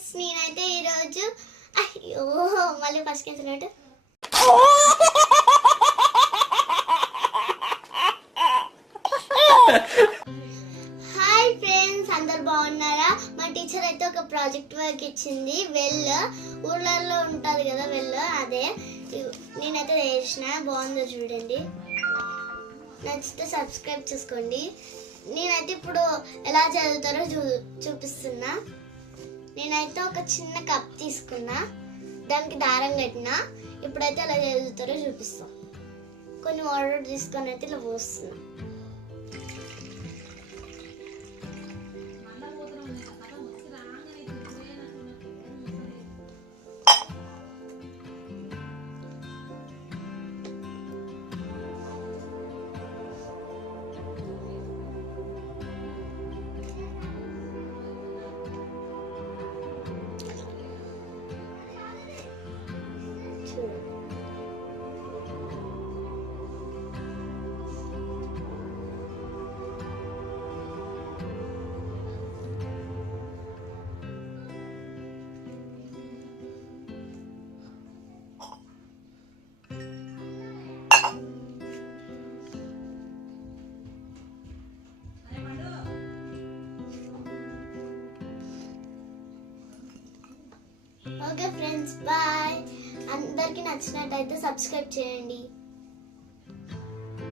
Friends, నేనైతే ఈరోజు అయ్యో మళ్ళీ ఫస్ట్ కెన్సిల్. హాయ్ ఫ్రెండ్స్, అందరు బాగున్నారా? మా టీచర్ అయితే ఒక ప్రాజెక్ట్ వర్క్ ఇచ్చింది. ఊళ్ళల్లో ఉంటుంది కదా అదే నేనైతే చేసిన. బాగుందో చూడండి, నచ్చితే సబ్స్క్రైబ్ చేసుకోండి. నేనైతే ఇప్పుడు ఎలా చదువుతారో చూపిస్తున్నా. నేనైతే ఒక చిన్న కప్ తీసుకున్నా, దానికి దారం కట్టినా. ఇప్పుడైతే ఎలా చదువుతారో చూపిస్తా. కొన్ని వాటర్ తీసుకొని అయితే ఇలా పోస్తున్నా. Okay friends, bye. అందరికీ నచ్చినట్టయితే సబ్స్క్రైబ్ చేయండి.